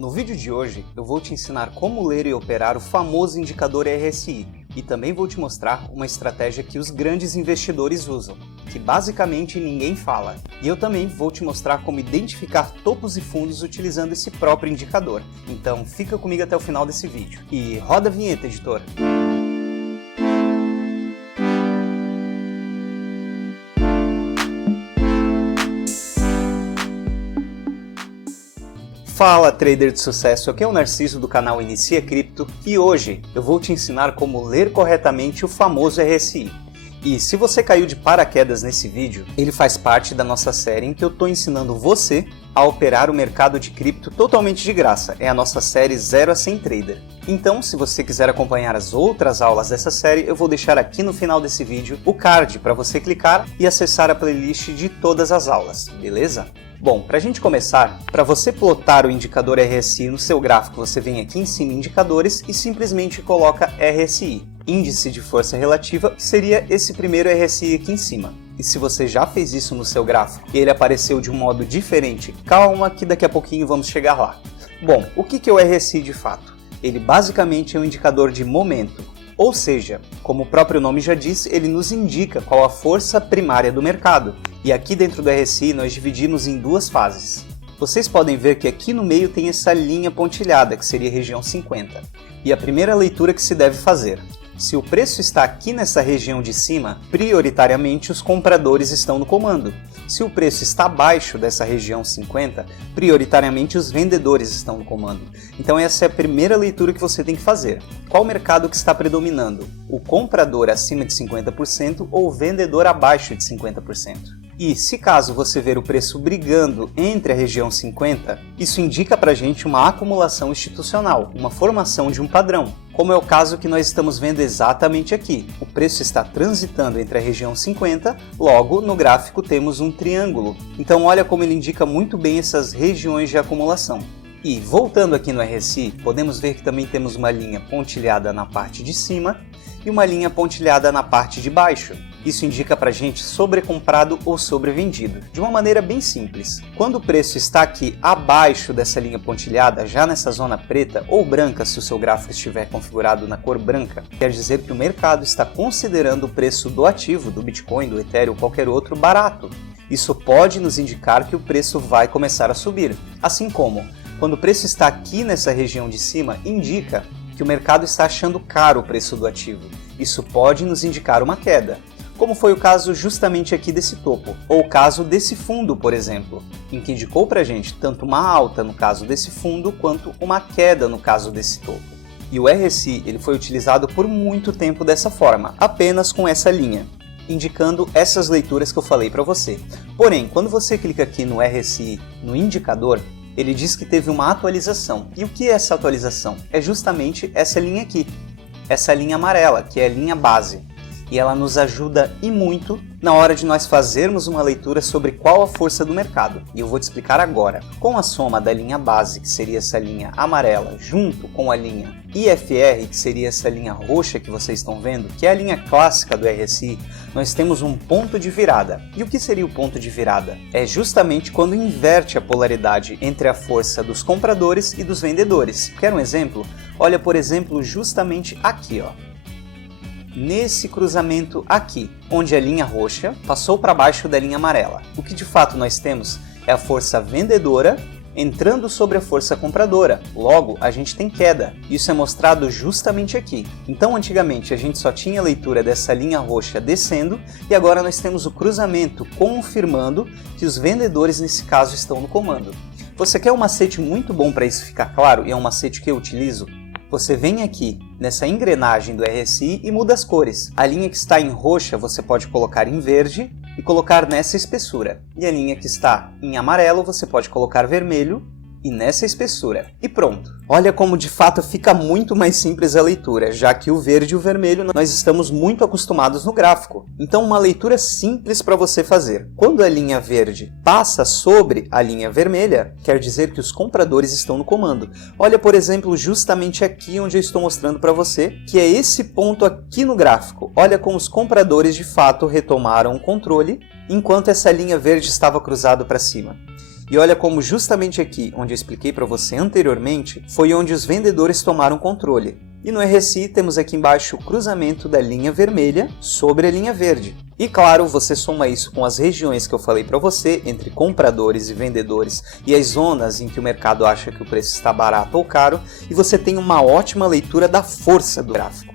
No vídeo de hoje, eu vou te ensinar como ler e operar o famoso indicador RSI e também vou te mostrar uma estratégia que os grandes investidores usam, que basicamente ninguém fala. E eu também vou te mostrar como identificar topos e fundos utilizando esse próprio indicador. Então fica comigo até o final desse vídeo. E roda a vinheta, editor! Fala, trader de sucesso, aqui é o Narciso do canal Inicia Cripto e hoje eu vou te ensinar como ler corretamente o famoso RSI. E se você caiu de paraquedas nesse vídeo, ele faz parte da nossa série em que eu estou ensinando você a operar o mercado de cripto totalmente de graça. É a nossa série 0 a 100 Trader. Então, se você quiser acompanhar as outras aulas dessa série, eu vou deixar aqui no final desse vídeo o card para você clicar e acessar a playlist de todas as aulas, beleza? Bom, para a gente começar, para você plotar o indicador RSI no seu gráfico, você vem aqui em cima em Indicadores e simplesmente coloca RSI, Índice de Força Relativa, que seria esse primeiro RSI aqui em cima. E se você já fez isso no seu gráfico e ele apareceu de um modo diferente, calma que daqui a pouquinho vamos chegar lá. Bom, o que é o RSI de fato? Ele basicamente é um indicador de momento. Ou seja, como o próprio nome já diz, ele nos indica qual a força primária do mercado. E aqui dentro do RSI nós dividimos em duas fases. Vocês podem ver que aqui no meio tem essa linha pontilhada, que seria a região 50. E a primeira leitura que se deve fazer. Se o preço está aqui nessa região de cima, prioritariamente os compradores estão no comando. Se o preço está abaixo dessa região 50, prioritariamente os vendedores estão no comando. Então essa é a primeira leitura que você tem que fazer. Qual mercado que está predominando? O comprador acima de 50% ou o vendedor abaixo de 50%? E se caso você ver o preço brigando entre a região 50, isso indica pra gente uma acumulação institucional, uma formação de um padrão. Como é o caso que nós estamos vendo exatamente aqui. O preço está transitando entre a região 50, logo no gráfico temos um triângulo. Então olha como ele indica muito bem essas regiões de acumulação. E voltando aqui no RSI, podemos ver que também temos uma linha pontilhada na parte de cima e uma linha pontilhada na parte de baixo. Isso indica pra gente sobrecomprado ou sobrevendido, de uma maneira bem simples. Quando o preço está aqui abaixo dessa linha pontilhada, já nessa zona preta ou branca, se o seu gráfico estiver configurado na cor branca, quer dizer que o mercado está considerando o preço do ativo, do Bitcoin, do Ethereum ou qualquer outro, barato. Isso pode nos indicar que o preço vai começar a subir. Assim como, quando o preço está aqui nessa região de cima, indica que o mercado está achando caro o preço do ativo. Isso pode nos indicar uma queda, como foi o caso justamente aqui desse topo, ou o caso desse fundo, por exemplo, em que indicou pra gente tanto uma alta no caso desse fundo, quanto uma queda no caso desse topo. E o RSI ele foi utilizado por muito tempo dessa forma, apenas com essa linha, indicando essas leituras que eu falei para você. Porém, quando você clica aqui no RSI, no indicador, ele diz que teve uma atualização. E o que é essa atualização? É justamente essa linha aqui, essa linha amarela, que é a linha base. E ela nos ajuda e muito na hora de nós fazermos uma leitura sobre qual a força do mercado. E eu vou te explicar agora. Com a soma da linha base, que seria essa linha amarela, junto com a linha IFR, que seria essa linha roxa que vocês estão vendo, que é a linha clássica do RSI, nós temos um ponto de virada. E o que seria o ponto de virada? É justamente quando inverte a polaridade entre a força dos compradores e dos vendedores. Quer um exemplo? Olha, por exemplo, justamente aqui, ó. Nesse cruzamento aqui, onde a linha roxa passou para baixo da linha amarela. O que de fato nós temos é a força vendedora entrando sobre a força compradora. Logo, a gente tem queda. Isso é mostrado justamente aqui. Então, antigamente, a gente só tinha a leitura dessa linha roxa descendo e agora nós temos o cruzamento confirmando que os vendedores, nesse caso, estão no comando. Você quer um macete muito bom para isso ficar claro, e é um macete que eu utilizo? Você vem aqui nessa engrenagem do RSI e muda as cores. A linha que está em roxa você pode colocar em verde e colocar nessa espessura. E a linha que está em amarelo você pode colocar vermelho e nessa espessura. E pronto. Olha como de fato fica muito mais simples a leitura, já que o verde e o vermelho nós estamos muito acostumados no gráfico. Então uma leitura simples para você fazer. Quando a linha verde passa sobre a linha vermelha, quer dizer que os compradores estão no comando. Olha, por exemplo, justamente aqui onde eu estou mostrando para você, que é esse ponto aqui no gráfico. Olha como os compradores de fato retomaram o controle, enquanto essa linha verde estava cruzada para cima. E olha como justamente aqui, onde eu expliquei para você anteriormente, foi onde os vendedores tomaram controle. E no RSI temos aqui embaixo o cruzamento da linha vermelha sobre a linha verde. E claro, você soma isso com as regiões que eu falei para você, entre compradores e vendedores, e as zonas em que o mercado acha que o preço está barato ou caro, e você tem uma ótima leitura da força do gráfico.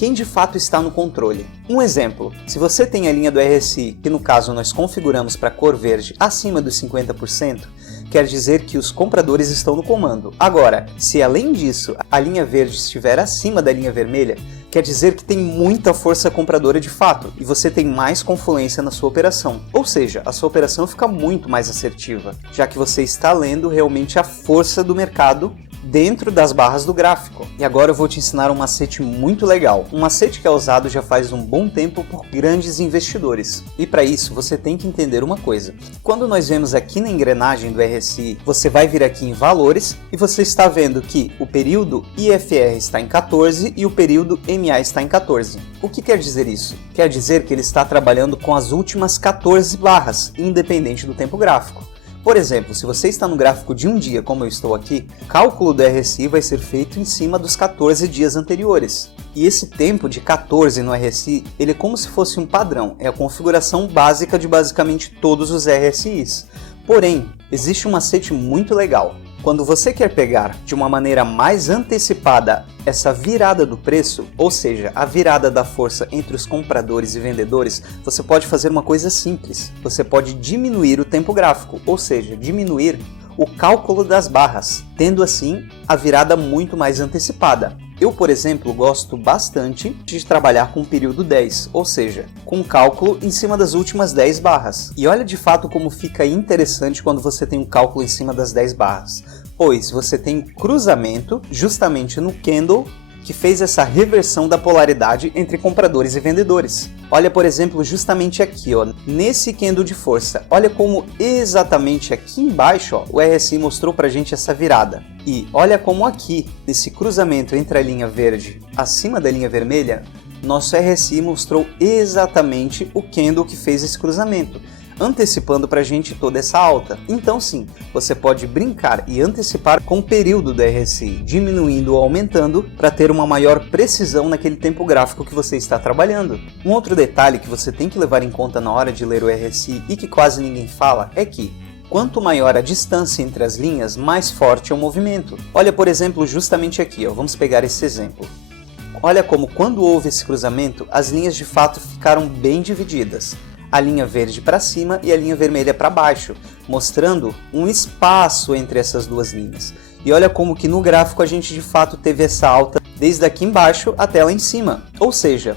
Quem de fato está no controle? Um exemplo, se você tem a linha do RSI, que no caso nós configuramos para cor verde acima dos 50%, quer dizer que os compradores estão no comando. Agora, se além disso a linha verde estiver acima da linha vermelha, quer dizer que tem muita força compradora de fato e você tem mais confluência na sua operação. Ou seja, a sua operação fica muito mais assertiva, já que você está lendo realmente a força do mercado dentro das barras do gráfico. E agora eu vou te ensinar um macete muito legal. Um macete que é usado já faz um bom tempo por grandes investidores. E para isso você tem que entender uma coisa. Quando nós vemos aqui na engrenagem do RSI, você vai vir aqui em valores e você está vendo que o período IFR está em 14 e o período MA está em 14. O que quer dizer isso? Quer dizer que ele está trabalhando com as últimas 14 barras, independente do tempo gráfico. Por exemplo, se você está no gráfico de um dia, como eu estou aqui, o cálculo do RSI vai ser feito em cima dos 14 dias anteriores. E esse tempo de 14 no RSI, ele é como se fosse um padrão, é a configuração básica de basicamente todos os RSIs. Porém, existe um macete muito legal. Quando você quer pegar de uma maneira mais antecipada essa virada do preço, ou seja, a virada da força entre os compradores e vendedores, você pode fazer uma coisa simples. Você pode diminuir o tempo gráfico, ou seja, diminuir o cálculo das barras, tendo assim a virada muito mais antecipada. Eu, por exemplo, gosto bastante de trabalhar com o período 10, ou seja, com cálculo em cima das últimas 10 barras. E olha de fato como fica interessante quando você tem um cálculo em cima das 10 barras, pois você tem cruzamento justamente no candle que fez essa reversão da polaridade entre compradores e vendedores. Olha, por exemplo, justamente aqui, ó, nesse candle de força. Olha como exatamente aqui embaixo, ó, o RSI mostrou pra gente essa virada. E olha como aqui, nesse cruzamento entre a linha verde acima da linha vermelha, nosso RSI mostrou exatamente o candle que fez esse cruzamento, antecipando para a gente toda essa alta. Então sim, você pode brincar e antecipar com o período do RSI, diminuindo ou aumentando para ter uma maior precisão naquele tempo gráfico que você está trabalhando. Um outro detalhe que você tem que levar em conta na hora de ler o RSI e que quase ninguém fala é que quanto maior a distância entre as linhas, mais forte é o movimento. Olha, por exemplo, justamente aqui, ó, vamos pegar esse exemplo. Olha como quando houve esse cruzamento, as linhas de fato ficaram bem divididas. A linha verde para cima e a linha vermelha para baixo, mostrando um espaço entre essas duas linhas. E olha como que no gráfico a gente de fato teve essa alta desde aqui embaixo até lá em cima, ou seja,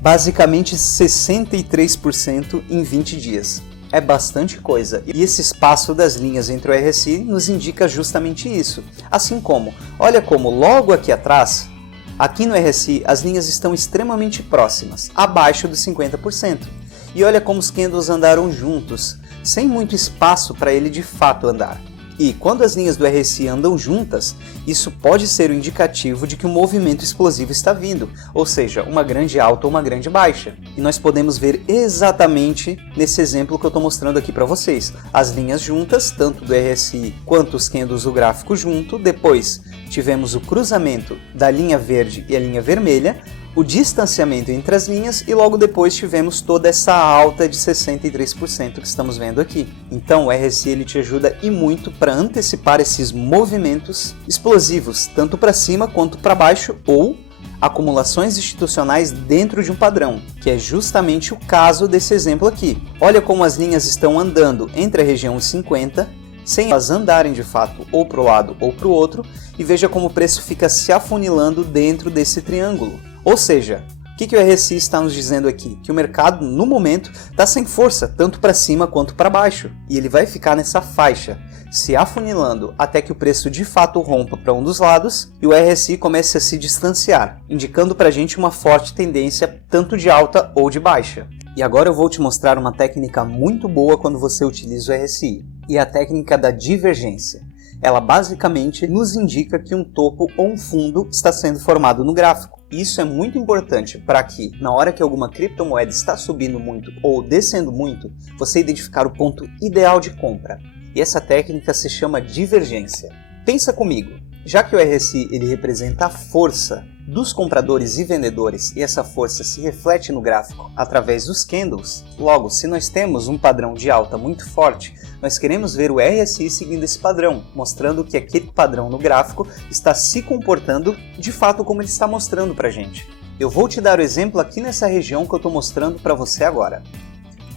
basicamente 63% em 20 dias. É bastante coisa, e esse espaço das linhas entre o RSI nos indica justamente isso. Assim como, olha como logo aqui atrás, aqui no RSI as linhas estão extremamente próximas, abaixo dos 50%. E olha como os candles andaram juntos, sem muito espaço para ele de fato andar. E quando as linhas do RSI andam juntas, isso pode ser um indicativo de que um movimento explosivo está vindo, ou seja, uma grande alta ou uma grande baixa. E nós podemos ver exatamente nesse exemplo que eu estou mostrando aqui para vocês. As linhas juntas, tanto do RSI quanto os candles do gráfico junto, depois tivemos o cruzamento da linha verde e a linha vermelha, o distanciamento entre as linhas e logo depois tivemos toda essa alta de 63% que estamos vendo aqui. Então o RSI ele te ajuda e muito para antecipar esses movimentos explosivos, tanto para cima quanto para baixo ou acumulações institucionais dentro de um padrão, que é justamente o caso desse exemplo aqui. Olha como as linhas estão andando entre a região 50, sem elas andarem de fato ou para o lado ou para o outro, e veja como o preço fica se afunilando dentro desse triângulo. Ou seja, o que o RSI está nos dizendo aqui? Que o mercado, no momento, está sem força, tanto para cima quanto para baixo. E ele vai ficar nessa faixa, se afunilando até que o preço de fato rompa para um dos lados e o RSI comece a se distanciar, indicando para a gente uma forte tendência tanto de alta ou de baixa. E agora eu vou te mostrar uma técnica muito boa quando você utiliza o RSI, e a técnica da divergência. Ela basicamente nos indica que um topo ou um fundo está sendo formado no gráfico. Isso é muito importante para que, na hora que alguma criptomoeda está subindo muito ou descendo muito, você identificar o ponto ideal de compra. e essa técnica se chama divergência. Pensa comigo, já que o RSI ele representa a força dos compradores e vendedores e essa força se reflete no gráfico através dos candles, logo, se nós temos um padrão de alta muito forte, nós queremos ver o RSI seguindo esse padrão, mostrando que aquele padrão no gráfico está se comportando de fato como ele está mostrando para a gente. Eu vou te dar o exemplo aqui nessa região que eu estou mostrando para você agora.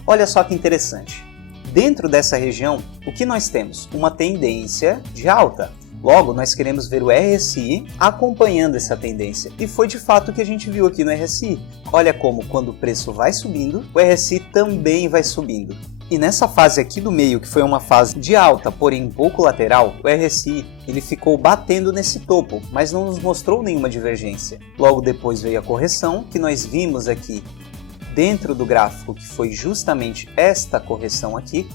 Olha só que interessante. Dentro dessa região, o que nós temos? Uma tendência de alta. Logo, nós queremos ver o RSI acompanhando essa tendência. E foi de fato o que a gente viu aqui no RSI. Olha como quando o preço vai subindo, o RSI também vai subindo. E nessa fase aqui do meio, que foi uma fase de alta, porém um pouco lateral, o RSI ele ficou batendo nesse topo, mas não nos mostrou nenhuma divergência. Logo depois veio a correção, que nós vimos aqui dentro do gráfico, que foi justamente esta correção aqui,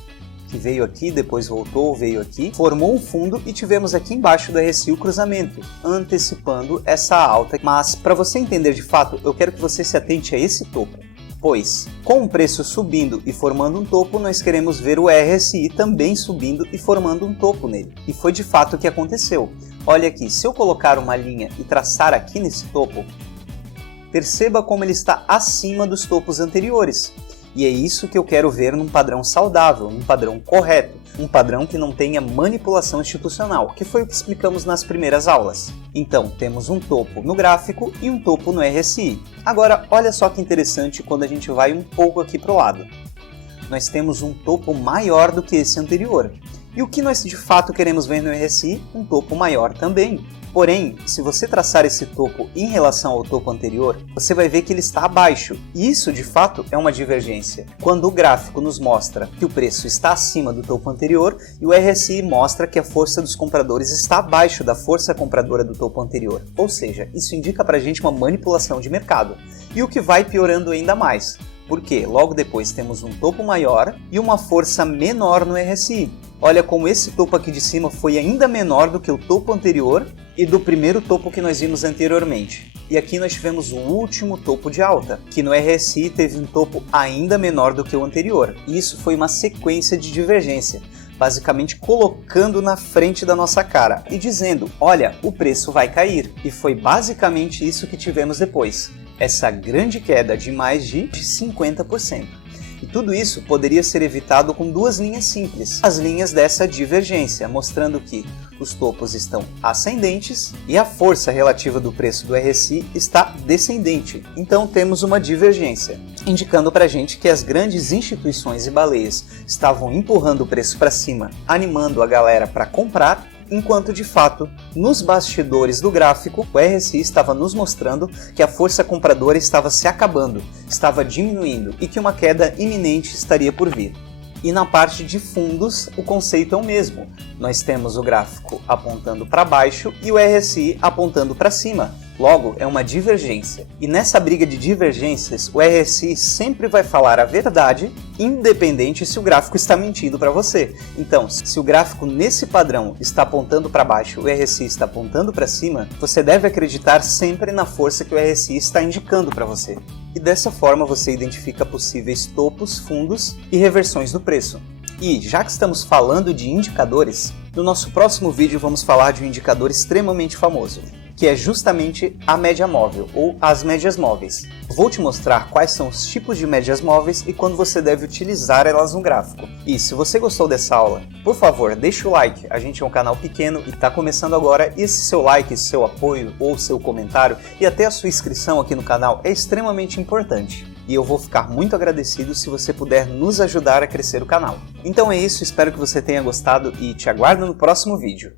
que veio aqui, depois voltou, veio aqui, formou um fundo e tivemos aqui embaixo do RSI o cruzamento, antecipando essa alta. Mas para você entender de fato, eu quero que você se atente a esse topo, pois com o preço subindo e formando um topo, nós queremos ver o RSI também subindo e formando um topo nele. E foi de fato o que aconteceu. Olha aqui, se eu colocar uma linha e traçar aqui nesse topo, perceba como ele está acima dos topos anteriores. E é isso que eu quero ver num padrão saudável, num padrão correto, um padrão que não tenha manipulação institucional, que foi o que explicamos nas primeiras aulas. Então, temos um topo no gráfico e um topo no RSI. Agora, olha só que interessante quando a gente vai um pouco aqui para o lado. Nós temos um topo maior do que esse anterior. E o que nós de fato queremos ver no RSI? Um topo maior também. Porém, se você traçar esse topo em relação ao topo anterior, você vai ver que ele está abaixo. E isso, de fato, é uma divergência. Quando o gráfico nos mostra que o preço está acima do topo anterior e o RSI mostra que a força dos compradores está abaixo da força compradora do topo anterior. Ou seja, isso indica para a gente uma manipulação de mercado. E o que vai piorando ainda mais. Porque logo depois temos um topo maior e uma força menor no RSI. Olha como esse topo aqui de cima foi ainda menor do que o topo anterior e do primeiro topo que nós vimos anteriormente. E aqui nós tivemos o último topo de alta, que no RSI teve um topo ainda menor do que o anterior. E isso foi uma sequência de divergência, basicamente colocando na frente da nossa cara e dizendo, olha, o preço vai cair. E foi basicamente isso que tivemos depois. Essa grande queda de mais de 50%. E tudo isso poderia ser evitado com duas linhas simples, as linhas dessa divergência, mostrando que os topos estão ascendentes e a força relativa do preço do RSI está descendente. Então temos uma divergência, indicando para a gente que as grandes instituições e baleias estavam empurrando o preço para cima, animando a galera para comprar, enquanto de fato, nos bastidores do gráfico, o RSI estava nos mostrando que a força compradora estava se acabando, estava diminuindo e que uma queda iminente estaria por vir. E na parte de fundos, o conceito é o mesmo. Nós temos o gráfico apontando para baixo e o RSI apontando para cima. Logo, é uma divergência. E nessa briga de divergências, o RSI sempre vai falar a verdade, independente se o gráfico está mentindo para você. Então, se o gráfico nesse padrão está apontando para baixo, o RSI está apontando para cima, você deve acreditar sempre na força que o RSI está indicando para você. E dessa forma você identifica possíveis topos, fundos e reversões do preço. E já que estamos falando de indicadores, no nosso próximo vídeo vamos falar de um indicador extremamente famoso, que é justamente a média móvel, ou as médias móveis. Vou te mostrar quais são os tipos de médias móveis e quando você deve utilizar elas no gráfico. E se você gostou dessa aula, por favor, deixa o like, a gente é um canal pequeno e está começando agora, e esse seu like, esse seu apoio ou seu comentário e até a sua inscrição aqui no canal é extremamente importante. E eu vou ficar muito agradecido se você puder nos ajudar a crescer o canal. Então é isso, espero que você tenha gostado e te aguardo no próximo vídeo.